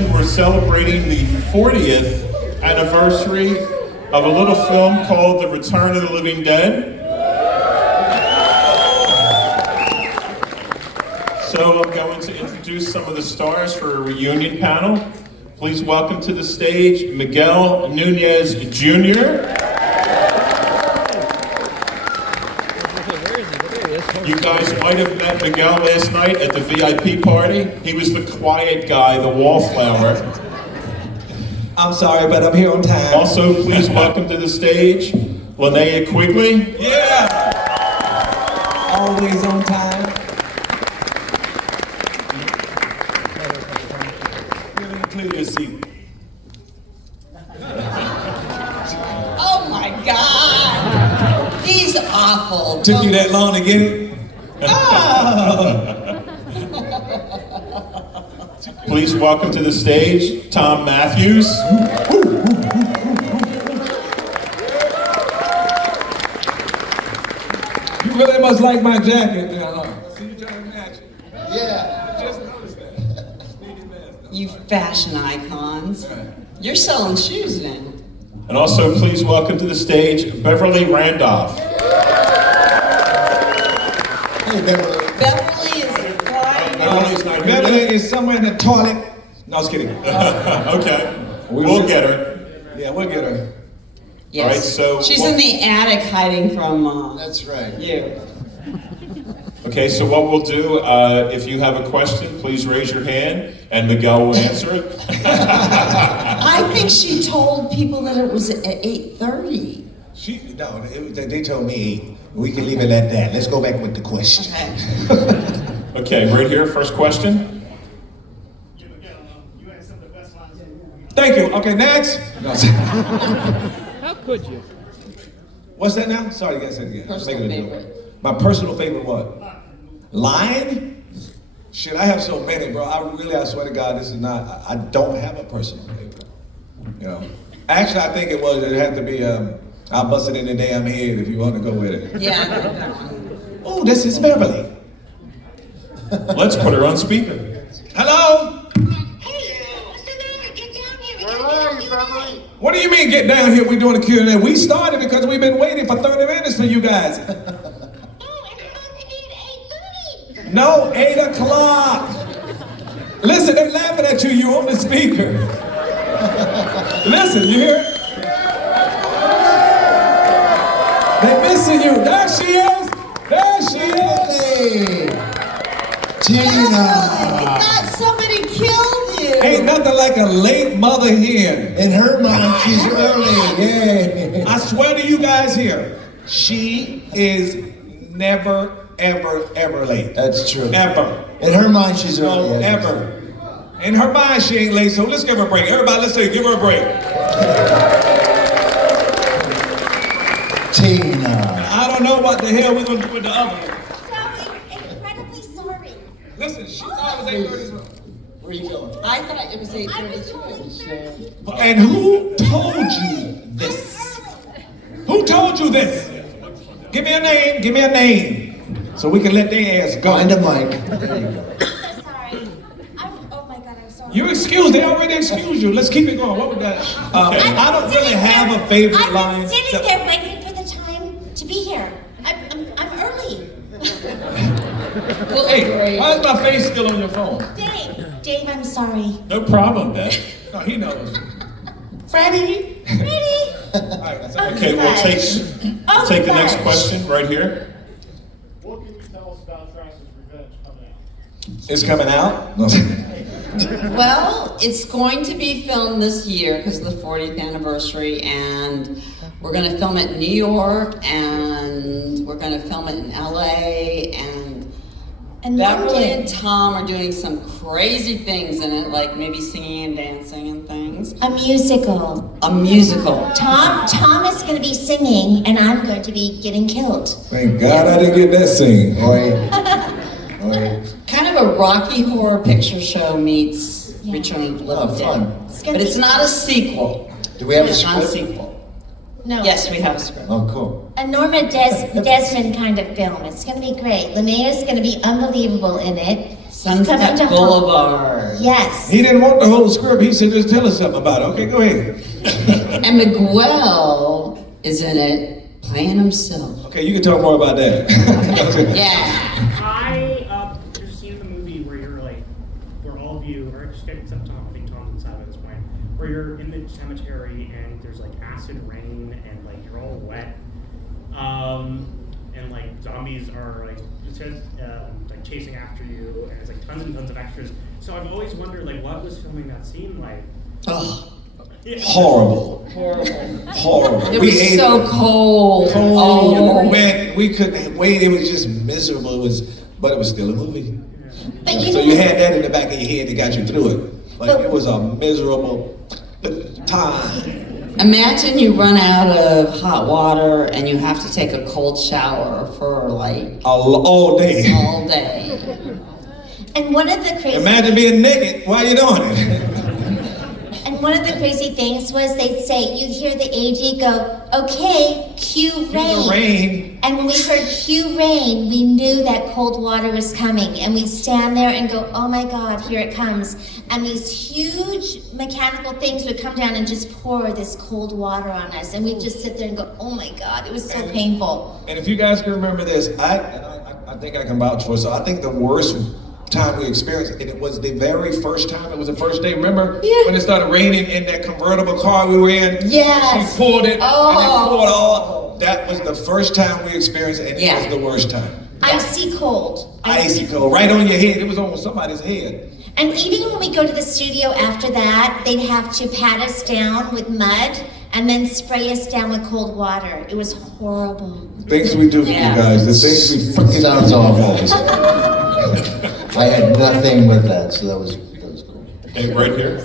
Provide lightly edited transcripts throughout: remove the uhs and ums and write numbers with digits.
weekend we're celebrating the 40th anniversary of a little film called The Return of the Living Dead. So I'm going to introduce some of the stars for a reunion panel. Please welcome to the stage Miguel Núñez Jr. You guys might have met Miguel last night at the VIP party. He was the quiet guy, the wallflower. I'm sorry, but I'm here on time. Also, please welcome to the stage Linnea Quigley. Yeah! Always on time. Clear your seat. Oh my God! He's awful. Took you that long to get it? Oh. Please welcome to the stage Thom Mathews. You really must like my jacket now, huh? See you trying to match it. Yeah. Just noticed that. You fashion icons. You're selling shoes now. And also please welcome to the stage Beverly Randolph. Hey, Beverly. Beverly is crying. Beverly's not here Beverly yet? is somewhere in the toilet. No, I was kidding. Okay, we'll get her. Yeah, we'll get her. Yes. All right, so she's in the attic hiding from That's right. you. Okay, so what we'll do, if you have a question, please raise your hand and Miguel will answer it. I think she told people that it was at 8:30. They told me 8. We can leave it at that. Let's go back with the question. Okay. Okay, right here, first question. Thank you. Okay, next. No. How could you? What's that now? Sorry, you gotta say it again. Personal Make it a joke. favorite. My personal favorite what? Lion? Shit, I have so many, bro. I swear to God, this is not, I don't have a personal favorite. You know? Actually, I think it had to be, I'll bust it in the damn head if you want to go with it. Yeah, I know that one. Oh, this is Beverly. Let's put her on speaker. Hello? What do you mean get down here? We're doing a Q&A. We started because we've been waiting for 30 minutes for you guys. No, 8 o'clock. Listen, they're laughing at you. You're on the speaker. Listen, you hear it? They're missing you. There she is. There she is. Tina. God, somebody killed you. Ain't nothing like a late mother hen. In her mind, she's early. Yeah. I swear to you guys here, she is never, ever late. That's true. Ever. In her mind, she's early. No, ever. In her mind, she ain't late, so let's give her a break. Everybody, let's say, give her a break. Tina. I don't know what the hell we're gonna do with the other one. Incredibly sorry. Listen, she thought it was 8:30. Where you going? I thought it was I was 8:32. totally sure. And who told you this? Who told you this? Give me a name, so we can let their ass go. Find a mic. I'm so sorry. Oh my God, I'm sorry. You excused, they already excused you. Let's keep it going. What would that? I don't really have a favorite line. I've been sitting there waiting for the time to be here. I'm early. Hey, why is my face still on your phone? Dave, I'm sorry. No problem, Beth. No, he knows. Freddie. Okay, we'll take the next question right here. What can you tell us about Travis's Revenge coming out? It's coming out? No. Well, it's going to be filmed this year because of the 40th anniversary, and we're going to film it in New York, and we're going to film it in LA, and Beverly and Thom are doing some crazy things in it, like maybe singing and dancing and things. A musical. A musical. Thom is going to be singing, and I'm going to be getting killed. Thank God I didn't get that scene. Kind of a Rocky Horror Picture Show meets Return of the Living Dead. Fun. But it's not a sequel. Do we have a It's not a script? sequel. No. Yes, we have a script. Oh, cool. A Norma Desmond kind of film. It's going to be great. Linnea's going to be unbelievable in it. She's coming Sunset to Boulevard. Yes. He didn't want the whole script. He said, just tell us something about it. Okay, go ahead. And Miguel is in it, playing himself. Okay, you can talk more about that. Yeah. I just seen the movie where you're like, where all of you, or just except Thom, I think Thom's inside at this point, where you're in the cemetery and there's like acid rain and like you're all wet, and like zombies are like like chasing after you, and it's like tons and tons of extras. So I've always wondered like what was filming that scene like. Oh, Horrible. horrible. It We was hated so it. cold. Oh, man, we couldn't wait. It was just miserable. But it was still a movie. But you So know, you had that in the back of your head that got you through it. Like it was a miserable time. Imagine you run out of hot water and you have to take a cold shower for like All day. all day. and one of the crazy Imagine being naked while you're doing it. And one of the crazy things was they'd say, you'd hear the AG go, okay, cue rain. The rain. And when we heard cue rain, we knew that cold water was coming. And we'd stand there and go, oh my God, here it comes. And these huge mechanical things would come down and just pour this cold water on us. And we'd just sit there and go, oh my God, it was so painful. And if you guys can remember this, I think I can vouch for it. So I think the worst time we experienced it, and it was the very first time, it was the first day, remember? Yeah. When it started raining in that convertible car we were in? Yes. She pulled it, and Oh. it poured all. That was the first time we experienced it, and Yeah. it was the worst time. Icy cold. Icy cold, right on your head. It was on somebody's head. And even when we go to the studio after that, they'd have to pat us down with mud and then spray us down with cold water. It was horrible. Things we do for Yeah. you guys, the things we fucking Sounds awful. I had nothing with that, so that was cool. Hey, right here.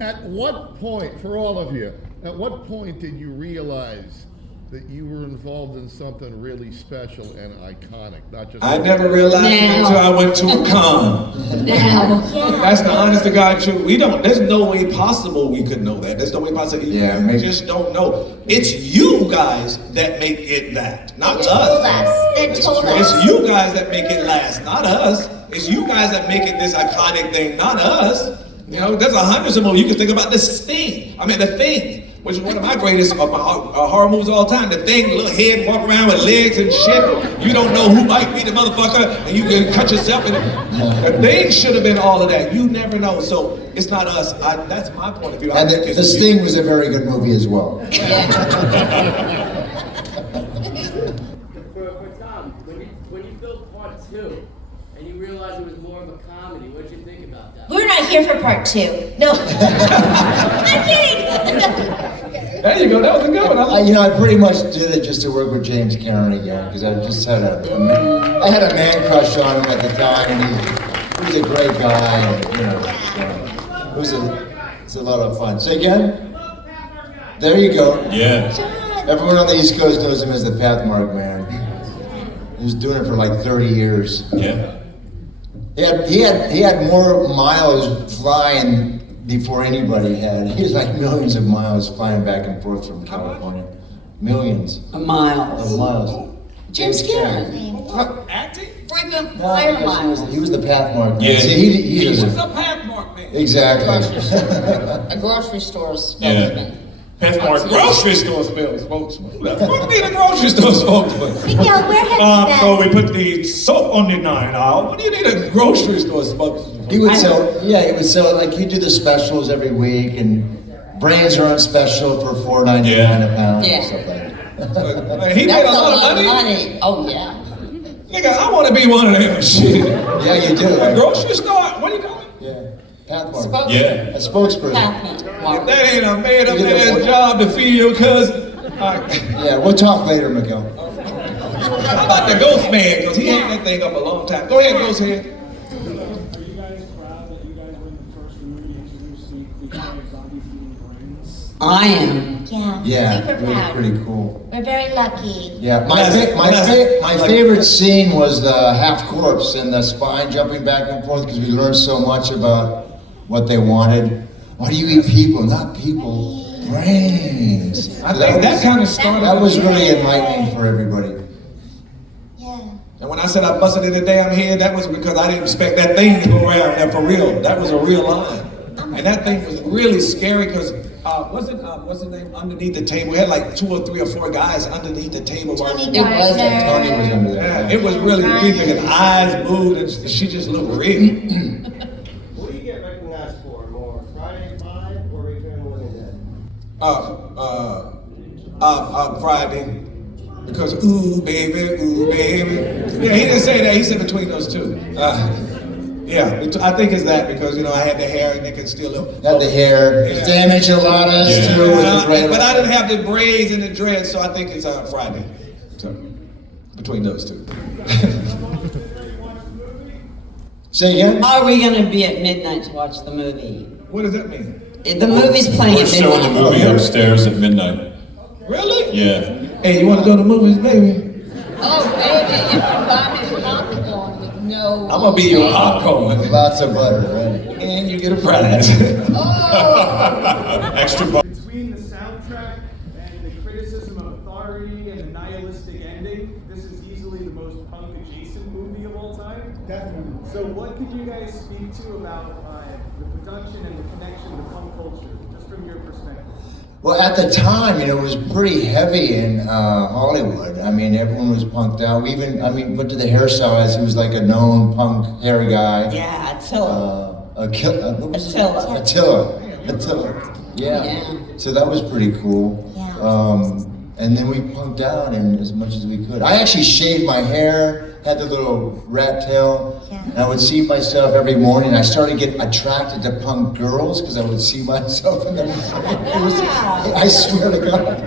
At what point, for all of you, at what point did you realize that you were involved in something really special and iconic, not just? I never realized it Now. until I went to a con. Now, That's the honest to God truth. There's no way possible we could know that. There's no way possible. Yeah, You maybe. just don't know. It's you guys that make it that, not They told us. us. They told us. It's you guys that make it last, not us. It's you guys that make it this iconic thing, not us. You know, there's hundreds of movies. You can think about The Thing, which is one of my greatest horror movies of all time. The Thing, little head, walk around with legs and shit. You don't know who might be the motherfucker, and you can cut yourself. The Thing should have been all of that. You never know. So it's not us. That's my point of view. I And think it's The you. Sting was a very good movie as well. For Thom, when you filmed part 2 and you realized it was more of a comedy, what did you think about that? We're not here for part 2. No. I'm kidding. There you go. That was a good one. I like I pretty much did it just to work with James Cameron again, because I just had I had a man crush on him at the time, and he was a great guy, and it was a lot of fun. So again, there you go. Yeah. Everyone on the East Coast knows him as the Pathmark Man. He was doing it for like 30 years. Yeah. He had more miles flying before anybody had. He was like millions of miles flying back and forth from California. Millions a mile. of miles. James Cameron. acting. Frequent No, flyer because miles. he was the Pathmark Man. Yeah. See, he He was was a Pathmark man. exactly. A grocery store Yeah. spokesman. Pathmark Grocery store spokesman. Who the fuck need a grocery store spokesman? Miguel, where have you been? So we put the soap on the 9 aisle. What do you need a grocery store spokesman? He would sell. Yeah, he would sell. Like he'd do the specials every week, and brains are on special for $4.99 a pound. Yeah. And stuff like that. Man, he made That's a lot of money. Oh, yeah. Nigga, I want to be one of them. Shit. Yeah, you do. A grocery store? What are you doing? Yeah, Pathmark. Spokesman. Yeah. A spokesperson. Pathmark. That ain't a made up ass job to feed your cousin. Yeah, we'll talk later, Miguel. How about the ghost man? Because he had that thing up a long time. Go ahead, ghost head. Are you guys proud that you guys were the first movie to introduce the zombies eating brains? I am. Yeah, Yeah, super it was proud. pretty cool. We're very lucky. Yeah, my Like- favorite scene was the half corpse and the spine jumping back and forth, because we learned so much about what they wanted. Why do you eat people? Not people. Brains. I think that kind of started. That was really enlightening for everybody. Yeah. And when I said I busted in the damn head, that was because I didn't expect that thing to go around there for real. That was a real line. And that thing was really scary because, what's his name, underneath the table? We had like 2 or 3 or 4 guys underneath the table. Tony It was Gardner. Tony was under Yeah, there. it was really creepy. His eyes moved and she just looked real. What do you get recognized for? More Friday 5 or Return of the Living Dead? Friday. Because ooh baby. Yeah, he didn't say that. He said between those two. Yeah, I think it's that because I had the hair and they could still look. Had the hair. Yeah. Damage a lot of us too with the red. But I didn't have the braids and the dreads, so I think it's Friday. So between those two. Say again? Are we gonna be at midnight to watch the movie? What does that mean? The movie's playing We're at showing the midnight. movie upstairs at midnight. Really? Yeah. Hey, you want to go to the movies, baby? Oh, baby, you can buy me popcorn with no... I'm gonna be your popcorn, Lots of butter, right? and you get a prize. Extra bucks. Between the soundtrack and the criticism of authority and the nihilistic ending, this is easily the most punk-adjacent movie of all time. Definitely. So what could you guys speak to about the production and the connection to punk culture, just from your perspective? Well, at the time, it was pretty heavy in Hollywood. I mean, everyone was punked out. We even, went to the hairstylist. He was like a known punk hair guy. Yeah, Attila. What was Attila. Attila. Yeah. Yeah. So that was pretty cool. Yeah. And then we punked out and as much as we could. I actually shaved my hair, had the little rat tail. Yeah. And I would see myself every morning. I started getting attracted to punk girls because I would see myself in them. I swear to God.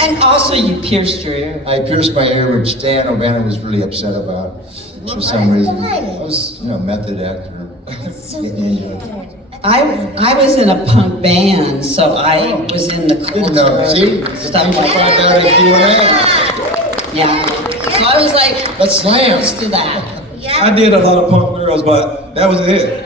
And also you pierced your ear. I pierced my ear, which Dan O'Bannon was really upset about for some reason. Why? I was, method actor. That's so Getting into it. weird. I was in a punk band, so I was in the Didn't know. See? culture stuff People like find that. out at Q&A. Yeah. So I was like, Let's slam. let's do that. I did a lot of punk girls, but that was it.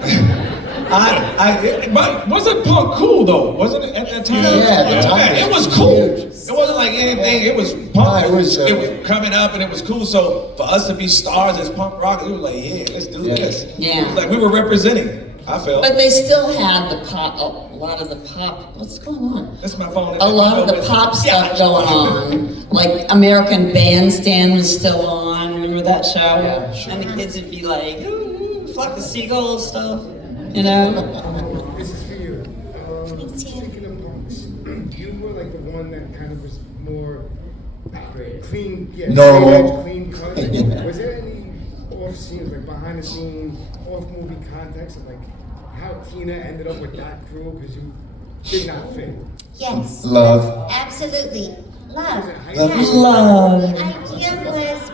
But wasn't punk cool though? Wasn't it at that time? Yeah, at the time. Yeah, it was cool. It wasn't like anything. It was punk. No, it was, it was coming up and it was cool. So for us to be stars as punk rockers, it was like, yeah, let's do this. Yeah. It was like we were representing. I felt. But they still had the pop, a lot of the pop, what's going on? That's my phone. A lot of the pop stuff going on. Like American Bandstand was still on, remember that show? Yeah, sure. And the kids would be like, ooh, flock the seagulls stuff, you know? This is for you. Thanks, Ian. Speaking of punks, you were like the one that kind of was more clean, Normal. clean cut. Yeah. Was there any off scenes, like behind the scene, off movie context of like how Tina ended up with that crew because you did not fit? Yes. Love. Absolutely. Love. Love. The idea was,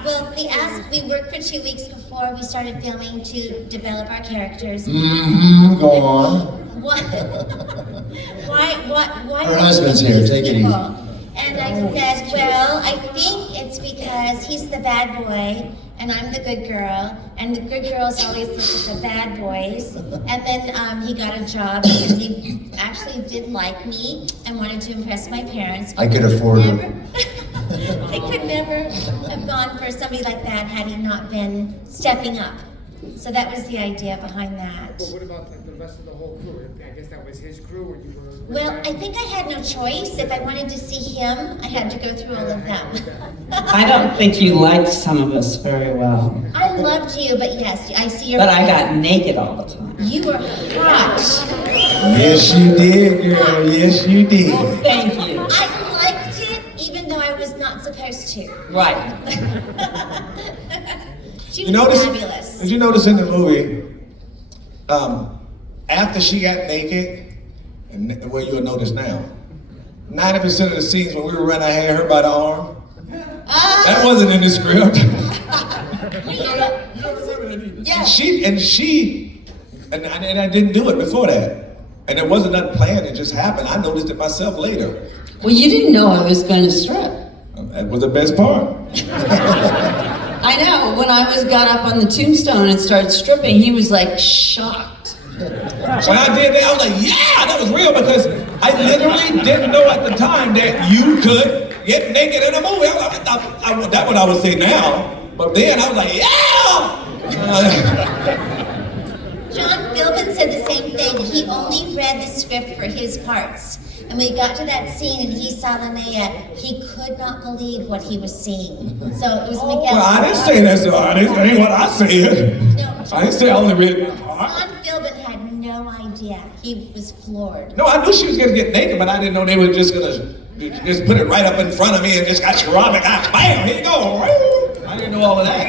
we worked for 2 weeks before we started filming to develop our characters. Mm-hmm. Go on. What? Why? Her husband's here, take it easy. And I said, well, I think it's because he's the bad boy and I'm the good girl, and the good girls always look at the bad boys. And then he got a job because he actually did like me and wanted to impress my parents. I could afford Never- it. They could never have gone for somebody like that had he not been stepping up. So that was the idea behind that. But what about like the rest of the whole crew? I guess that was his crew, or you were. Well, I think I had no choice. If I wanted to see him, I had to go through all of them. I don't think you liked some of us very well. I loved you, but yes, I see your. But I got naked all the time. You were hot. Yes, you did, girl. Yes, you did. Thank you. I liked it, even though I was not supposed to. Right. She You was notice? fabulous. Did you notice in the movie? After she got naked, and well, you'll notice now, 90% of the scenes when we were running, I had her by the arm. That wasn't in the script. Yeah. And I didn't do it before that. And there wasn't nothing planned, it just happened. I noticed it myself later. Well, you didn't know I was going to strip. That was the best part. I know. When I got up on the tombstone and started stripping, he was like shocked. When I did that, I was like, yeah, that was real, because I literally didn't know at the time that you could get naked in a movie. That's what I would say now, but then I was like, yeah! John Philbin said the same thing. He only read the script for his parts. And when he got to that scene and he saw Linnea, he could not believe what he was seeing. So it was Miguel. Well, I didn't say that, so that ain't what I said. No, I didn't say I only read it. John Philbin had no idea. He was floored. No, I knew she was gonna get naked, but I didn't know they were just gonna just put it right up in front of me and just got ceramic. Bam, here you go. I didn't know all of that.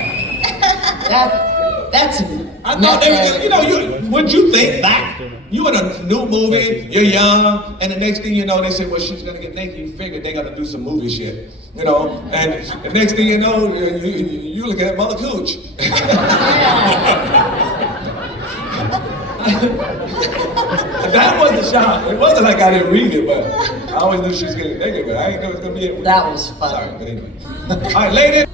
That's. I thought they were, would you think that? You in a new movie, you're young, and the next thing you know, they say, well, she's gonna get naked. You figured they're gonna do some movie shit, and the next thing you know, you look at Mother Cooch. That was a shock. It wasn't like I didn't read it, but I always knew she was getting naked, but I didn't know it was gonna be it. That was fun. Sorry, but anyway. All right, ladies.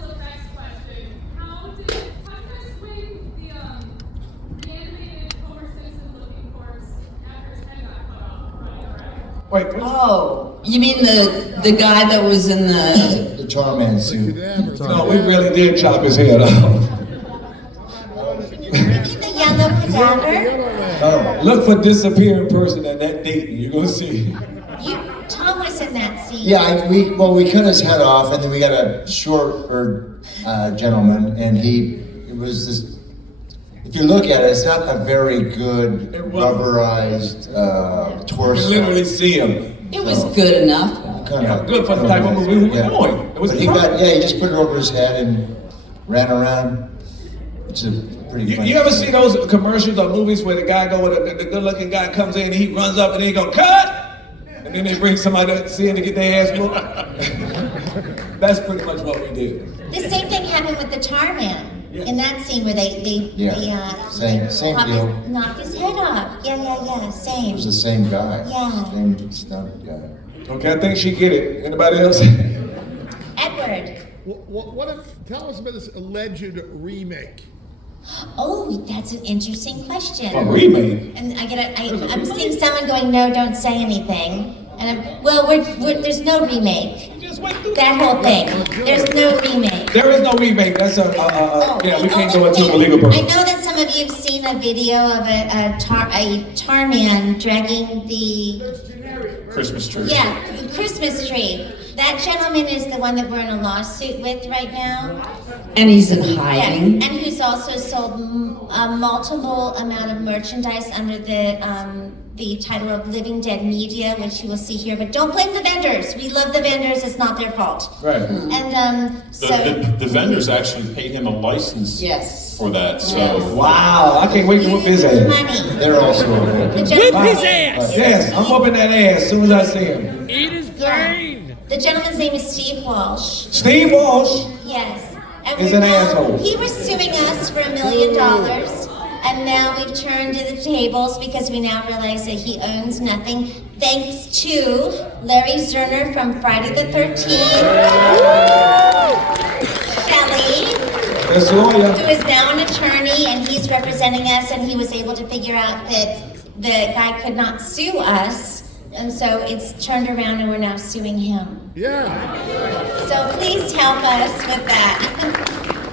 Wait, oh, you mean the guy that was in the tar man suit? No, we really did chop his head off. You mean the yellow cadaver? Look for disappearing person at that date, and you're gonna see. Thom was in that scene. Yeah, we cut his head off, and then we got a shorter gentleman, and it was this. If you look at it, it's not a very good rubberized torso. You literally see him. It was good enough. Good for the type of movie we were doing. It was he just put it over his head and ran around. It's a pretty funny. You ever see those commercials or movies where the guy the good-looking guy comes in and he runs up and he go, cut! And then they bring somebody else in to get their ass whooped? That's pretty much what we did. The same thing happened with the tar man. In that scene where they same deal. Knocked his head off. Yeah, same. It was the same guy. Yeah. Same stunt guy. Okay, I think she get it. Anybody else? Edward. Tell us about this alleged remake. Oh, that's an interesting question. A remake? And I'm seeing someone going, no, don't say anything. And there's no remake. That whole thing. There's no remake. There is no remake. That's we can't go into a legal person. I know that some of you have seen a video of a tar man dragging the Christmas tree. Yeah, the Christmas tree. That gentleman is the one that we're in a lawsuit with right now. And he's in hiding. Yeah, and who's also sold a multiple amount of merchandise under the title of Living Dead Media, which you will see here. But don't blame the vendors. We love the vendors. It's not their fault. Right. And The vendors actually paid him a license for that. So wow, I can't wait to whip his ass. Money. They're also Whip his ass! Yes, I'm whooping that ass as soon as I see him. Eat his brain! The gentleman's name is Steve Walsh. Steve Walsh. Yes. And He's we're an now- asshole. He was suing us for $1 million. And now we've turned to the tables because we now realize that he owns nothing. Thanks to Larry Zerner from Friday the 13th. Shelley. That's lawyer. Who is now an attorney, and he's representing us, and he was able to figure out that the guy could not sue us. And so it's turned around and we're now suing him. Yeah. So please help us with that.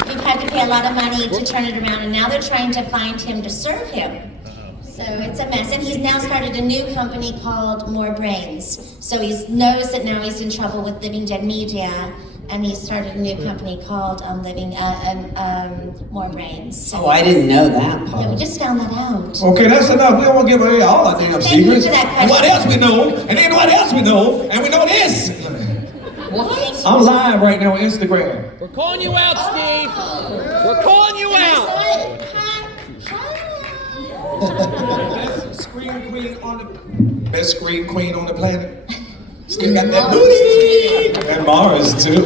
We've had to pay a lot of money to turn it around, and now they're trying to find him to serve him. So it's a mess. And he's now started a new company called More Brains. So he's noticed that now he's in trouble with Living Dead Media, and he started a new company called More Brains. So Oh, I didn't know that part. yeah, we just found that out. Okay, that's enough. We don't want to give away all our damn Thank you secrets. for that question. And what else we know? And then what else we know? And we know this. What? I'm live right now on Instagram. We're calling you out, Steve! We're calling you out! Best scream queen on the planet. Still got that booty. And Mars too.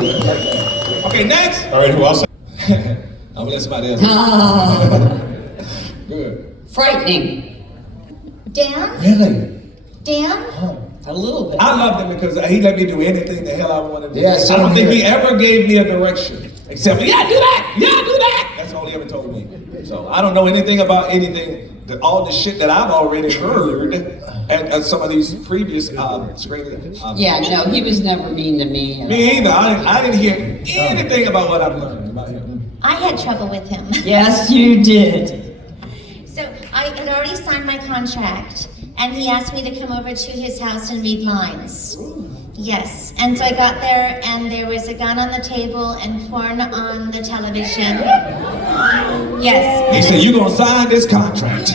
Okay, next. all right, who else? I'm gonna let somebody else. Good. Frightening. Dan? Really? Dan? A little bit. I loved him because he let me do anything the hell I wanted to do. Yeah, I don't think here. he ever gave me a direction. Except, yeah, do that! Yeah, do that! That's all he ever told me. So I don't know anything about anything, all the shit that I've already heard at some of these previous screenings. Yeah, no, he was never mean to me. Me either. I didn't hear anything about what I've learned about him. I had trouble with him. Yes, you did. So I had already signed my contract, and he asked me to come over to his house and read lines. Yes, and so I got there, and there was a gun on the table and porn on the television. Yes. He said, "You're gonna sign this contract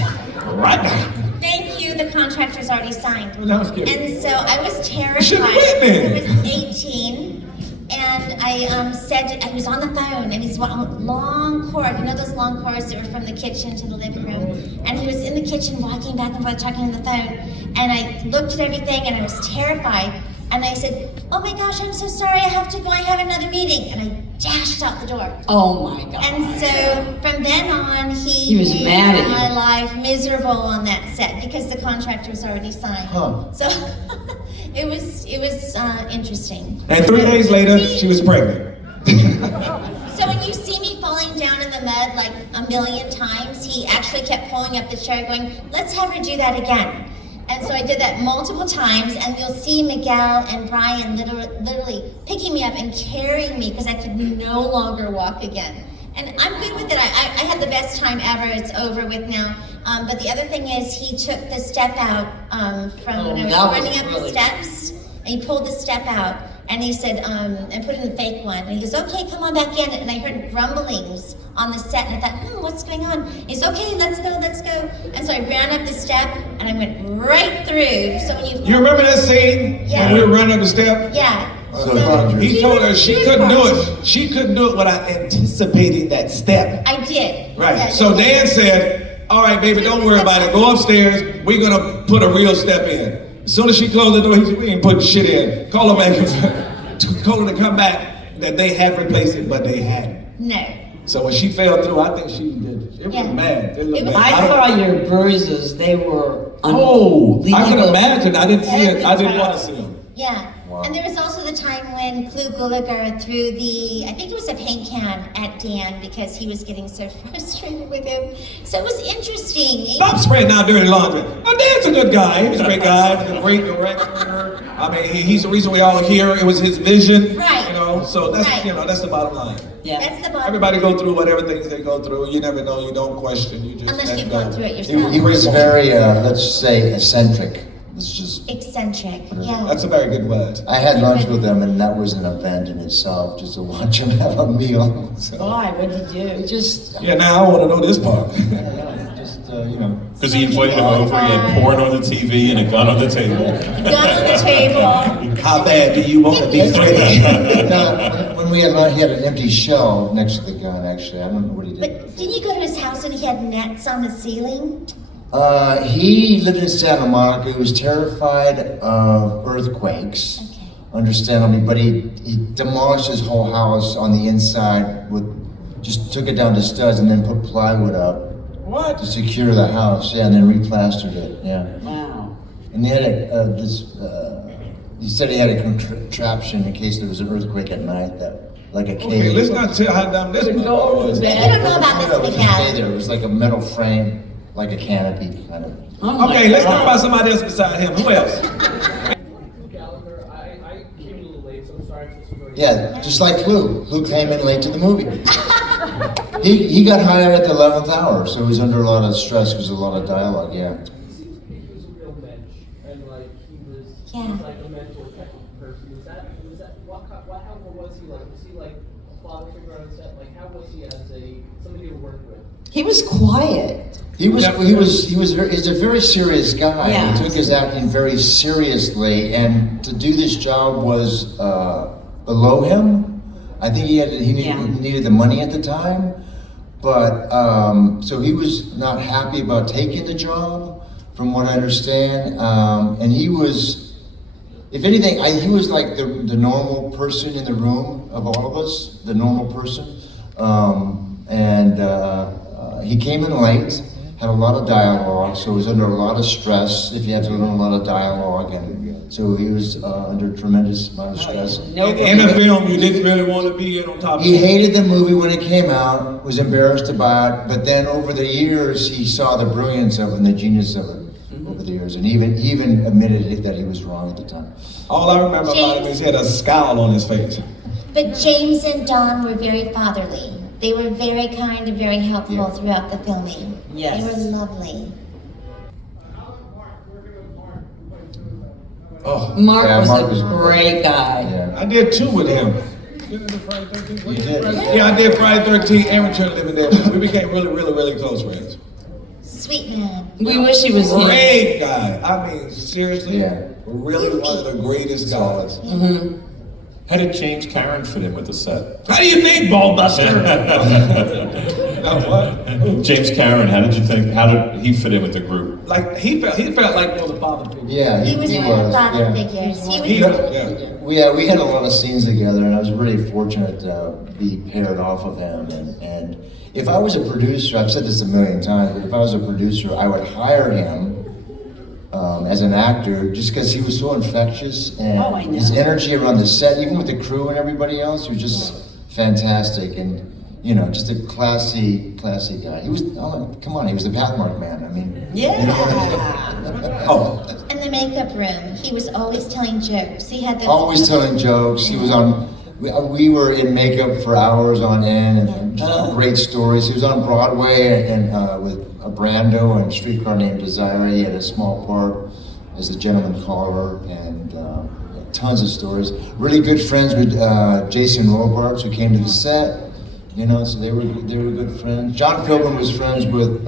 right now." Thank you, the contract was already signed. That was good. And so I was terrified. You should've went then. I was 18, and I said, I was on the phone, and he's on long cord, you know those long cords that were from the kitchen to the living room? And he was in the kitchen walking back and forth, talking on the phone, and I looked at everything, and I was terrified. And I said, "Oh my gosh, I'm so sorry, I have to go, I have another meeting." And I dashed out the door. Oh my God. And so from then on, He was made mad at my you. life miserable on that set because the contract was already signed. Huh. So it was interesting. And 3 days later, she was pregnant. So when you see me falling down in the mud like a million times, he actually kept pulling up the chair going, "Let's have her do that again." And so I did that multiple times, and you'll see Miguel and Brian literally picking me up and carrying me because I could no longer walk again. And I'm good with it. I had the best time ever. It's over with now. But the other thing is he took the step out from when I was that was running up the really steps, and he pulled the step out, and he said, and put in the fake one. And he goes, "Okay, come on back in." And I heard rumblings on the set, and I thought, what's going on? He's, "Okay, let's go, let's go." And so I ran up the step, and I went right through. So when You remember that scene Yeah. when we were running up the step? Yeah. He told her she couldn't do it. She couldn't do it without anticipating that step. I did. Right. Yeah. So Dan said, "All right, baby, don't worry about it. Go upstairs. We're gonna put a real step in." As soon as she closed the door, he said, "We ain't putting shit in. Call her back." Told her to come back. That they had replaced it, but they hadn't. No. So when she fell through, I think she did. It was Yeah. mad. It looked It was- bad. I saw your bruises. They were Oh, I can unbelievable. imagine. I didn't see it. I didn't want to see them. Yeah. Wow. And there was also the time when Clu Gulager threw I think it was a paint can at Dan because he was getting so frustrated with him. So it was interesting. Stop spraying out dirty laundry. Oh, Dan's a good guy. He's a great guy. He's a great director. I mean, he's the reason we all here. It was his vision. Right. You know, so that's Right. that's the bottom line. Yeah. That's the bottom. Everybody go through whatever things they go through. You never know. You don't question. You just Unless let you've go. gone through it He, yourself. he was very, let's say, eccentric. Let's just. Eccentric. Yeah. That's a very good word. I had lunch with him, and that was an event in itself, just to watch him have a meal. So, Why? What did you do? it just, Yeah, now I want to know this part. I don't know, just, you know. Because he invited him over, he had porn on the TV and a gun on the table. Gun on the table. How bad do you want to be, Freddy? No, when we had lunch, he had an empty shell next to the gun, actually. I don't know what he did. But didn't you go to his house and he had nets on the ceiling? He lived in Santa Monica. He was terrified of earthquakes, Okay. understandably, but he demolished his whole house on the inside just took it down to studs and then put plywood up What? to secure the house, yeah, and then replastered it, yeah. Wow. And they had he said he had a contraption in case there was an earthquake at night, like a cave. Okay, let's not tell how dumb this motherfucker is. You don't know about No, this, it was Miguel. stay there. It was like a metal frame, like a canopy, kind of. Oh my Okay, let's talk God. about somebody else beside him. Who else? Gallagher, I came a little late, so I'm sorry if this was already. Yeah, just like Clue. Clue came in late to the movie. He got hired at the 11th hour, so he was under a lot of stress because a lot of dialogue, yeah. He was a real mensch, and like he was Yeah. like a mentor type of person. Was that how was he like? Was he like a father figure on set? Like how was he as somebody to work with? He was quiet. He's a very serious guy. Yeah. He took his acting very seriously, and to do this job was below him. I think he needed the money at the time, but so he was not happy about taking the job, from what I understand. And he was, if anything, he was like the normal person in the room of all of us, the normal person. He came in late, had a lot of dialogue, so he was under a lot of stress if you had to learn a lot of dialogue. And So he was under tremendous amount of stress. In the film, you didn't really want to be in on top of He it. hated the movie when it came out, was embarrassed about it, but then over the years, he saw the brilliance of it and the genius of it over the years, and even admitted that he was wrong at the time. All I remember about him is he had a scowl on his face. But James and Don were very fatherly. They were very kind and very helpful throughout the filming. Yes. They were lovely. Oh, Mark Yeah, was Mark a was great guy. Yeah. I did 2 with him. You did? Yeah, I did Friday 13th and Return of the Living Dead. We became really close friends. Sweet man. We wish he was here. Great guy. I mean, seriously, Yeah. really one of the greatest guys. How did James Karen fit in with the set? How do you think, Ballbuster? What? James Karen, how did you think? How did he fit in with the group? Like he felt like one of the father figure. Yeah, He was one of the father yeah. figures. He was, yeah. We had a lot of scenes together, and I was really fortunate to be paired off of him. And if I was a producer, I've said this a million times, but if I was a producer, I would hire him as an actor just because he was so infectious, and his energy around the set, even with the crew and everybody else, he was just fantastic. And you know, just a classy guy. He was, come on, he was the Pathmark man. I mean, Yeah. Oh, In the makeup room, he was always telling jokes. He had the always telling jokes. He was on. We were in makeup for hours on end, and just great stories. He was on Broadway and with a Brando and Streetcar Named Desire. He had a small part as a gentleman caller, and tons of stories. Really good friends with Jason Robards, who came to the set. You know, so they were good friends. John Philbin was friends with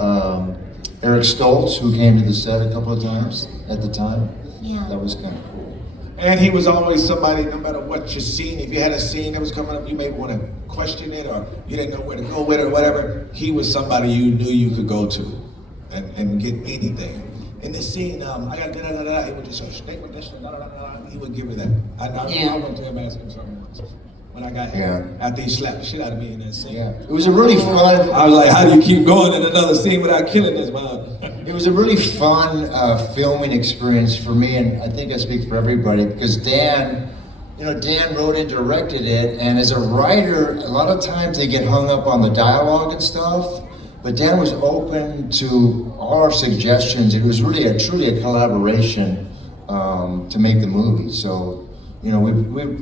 Eric Stoltz, who came to the set a couple of times at the time. Yeah. That was kind of cool. and he was always somebody, no matter what you seen, if you had a scene that was coming up, you may want to question it, or you didn't know where to go with it or whatever, he was somebody you knew you could go to and get anything. In the scene, I got da-da-da-da, he would just say, stay with this, da-da-da-da, he would give me that. I went to him and asked him something once. When I got here, after he slapped the shit out of me in that scene. Yeah, it was a really fun. I was like, how do you keep going in another scene without killing this man? It was a really fun filming experience for me, and I think I speak for everybody, because Dan wrote and directed it, and as a writer, a lot of times they get hung up on the dialogue and stuff, but Dan was open to all our suggestions. It was really truly a collaboration to make the movie. So, you know, we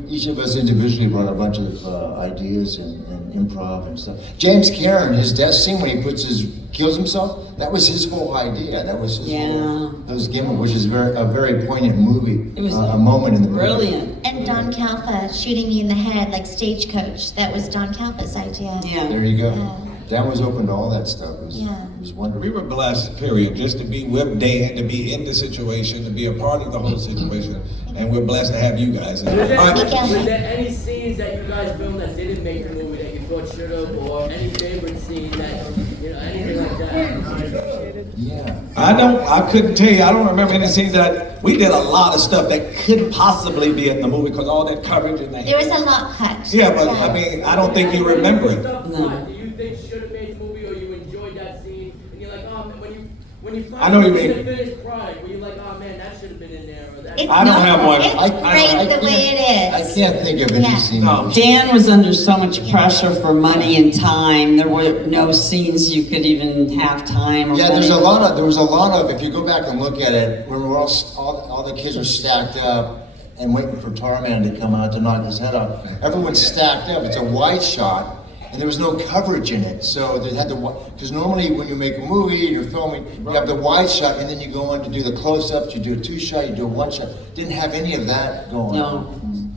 each of us individually brought a bunch of ideas and improv and stuff. James Karen, his death scene when he kills himself, that was his whole idea. That was his gimmick, which is a very poignant movie. It was a moment in the movie. Brilliant. And Don Calfa shooting me in the head like Stagecoach. That was Don Calfa's idea. Yeah. There you go. Yeah. Dan was open to all that stuff. It was wonderful. We were blessed, period, just to be with Dan, to be in the situation, to be a part of the whole situation, and we're blessed to have you guys. Was there any scenes that you guys filmed that didn't make the movie that you thought should have, or any favorite scene that, you know, anything like that? Yeah. I couldn't tell you, I don't remember any scenes that, we did a lot of stuff that couldn't possibly be in the movie because all that coverage and There was a lot cut. Yeah, but I mean, I don't think you remember it. No. Do you think should have made the movie, or you enjoyed that scene, and you're like, oh, when you I know what you finally see mean. the finished product, were you like, oh man, that should have been in there, or that? I don't have one. It's great the way it I is. can't think of any scene. No. Dan was under so much pressure for money and time. There were no scenes you could even have time. Or Yeah, money. there was a lot of, if you go back and look at it, when we're all the kids are stacked up and waiting for Tarman to come out to knock his head off, everyone's stacked up. It's a wide shot, and there was no coverage in it. So they had because normally when you make a movie and you're filming, you have the wide shot, and then you go on to do the close-ups, you do a 2-shot, you do a 1-shot. Didn't have any of that going on.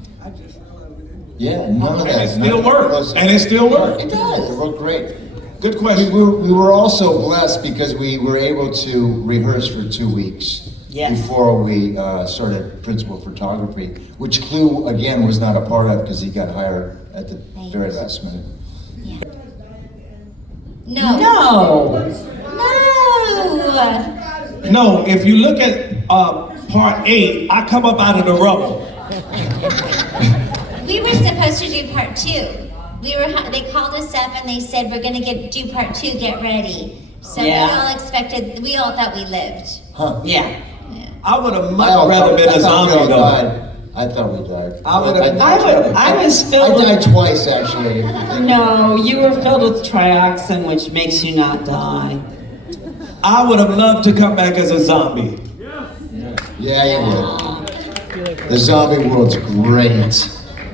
Yeah, none of that. And it still works. And it still works. It does. It worked great. Good question. We were also blessed because we were able to rehearse for 2 weeks before we started principal photography, which Clue, again, was not a part of because he got hired at the very last minute. No. No. No. No, if you look at part 8, I come up out of the rubble. We were supposed to do part 2. They called us up and they said, we're gonna do part 2, get ready. So we all thought we lived. Huh. Yeah. I would have much rather been a zombie though. I thought we died. I was filled I died with, twice actually. no, you were filled with trioxin, which makes you not die. I would have loved to come back as a zombie. Yeah, you would. The zombie world's great.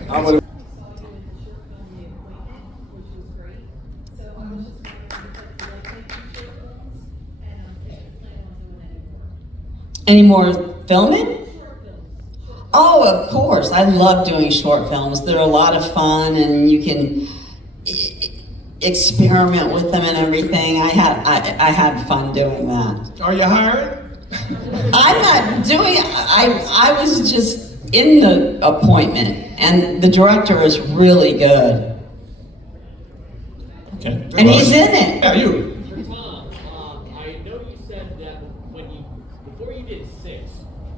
I would have. Any more filming? Oh, of course. I love doing short films. They're a lot of fun, and you can experiment with them and everything. I had fun doing that. Are you hired? I'm not doing. I was just in the appointment, and the director is really good, Okay. and he's in it. Yeah, you. Thom, I know you said that before you did 6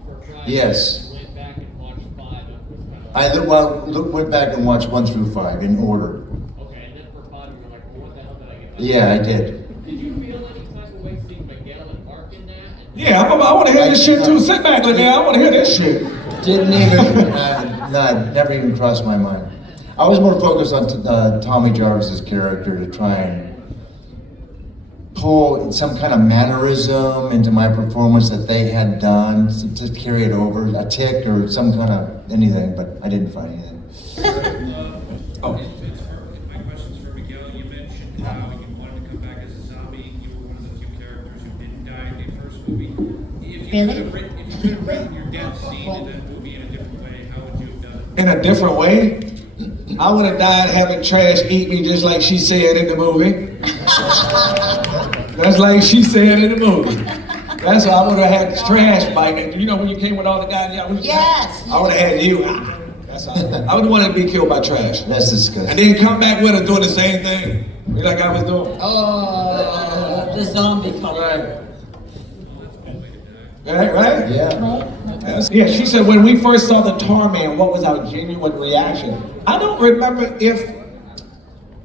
for Friday, Yes. you went back and watched 5 and was kind of Went back and watched 1 through 5 in order. okay, and then for 5 you were like, well, what the hell did I get? Yeah, I did. Did you feel any type of way seeing Miguel and Mark in that? And Yeah, I want to hear this shit too. Sit back, Linnea. I want to hear this shit. Didn't even, never even crossed my mind. I was more focused on Tommy Jarvis's character to try and pull some kind of mannerism into my performance that they had done to carry it over, a tick or some kind of anything, but I didn't find anything. Oh. My question's for Miguel. You mentioned how you wanted to come back as a zombie. You were one of the few characters who didn't die in the first movie. If you could have written your death scene in that movie in a different way, how would you have done it? In a different way, I would have died having trash eat me just like she said in the movie. That's like she said in the movie. That's why I would have had trash biting. You know when you came with all the guys? Yes. I would have had you. That's how I would have wanted to be killed by trash. That's disgusting. And then come back with her doing the same thing. Like I was doing. Oh, the zombie color. Right? Yeah. Yeah, she said when we first saw the Tar Man, what was our genuine reaction? I don't remember if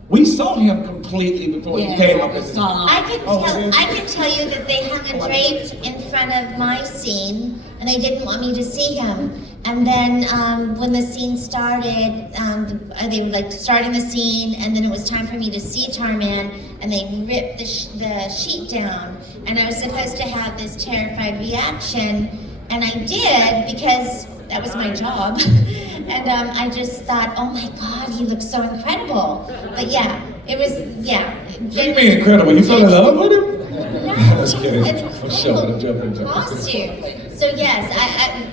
we saw him completely before he came up as I can tell you that they hung a drape in front of my scene, and they didn't want me to see him. And then when the scene started, they were like starting the scene, and then it was time for me to see Tarman, and they ripped the sheet down, and I was supposed to have this terrified reaction, and I did because that was my job. And I just thought, oh my God, he looks so incredible. But yeah, it was, yeah. What do you mean incredible? You fell in love with him? No, I was kidding. I'm joking. costume. So yes,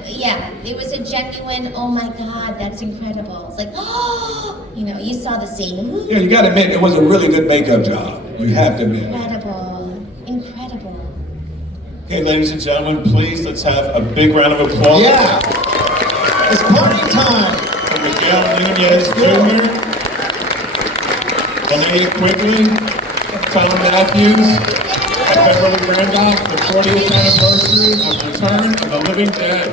yeah, it was a genuine, oh my God, that's incredible. It's like, oh, you saw the scene. Ooh. Yeah, you gotta admit, it was a really good makeup job. You have to admit. Incredible. Okay, ladies and gentlemen, please let's have a big round of applause. Yeah. It's party time. For Miguel Núñez Jr., Linnea Quigley, Thom Mathews, and Beverly Randolph, the 40th anniversary of Return of the Living Dead.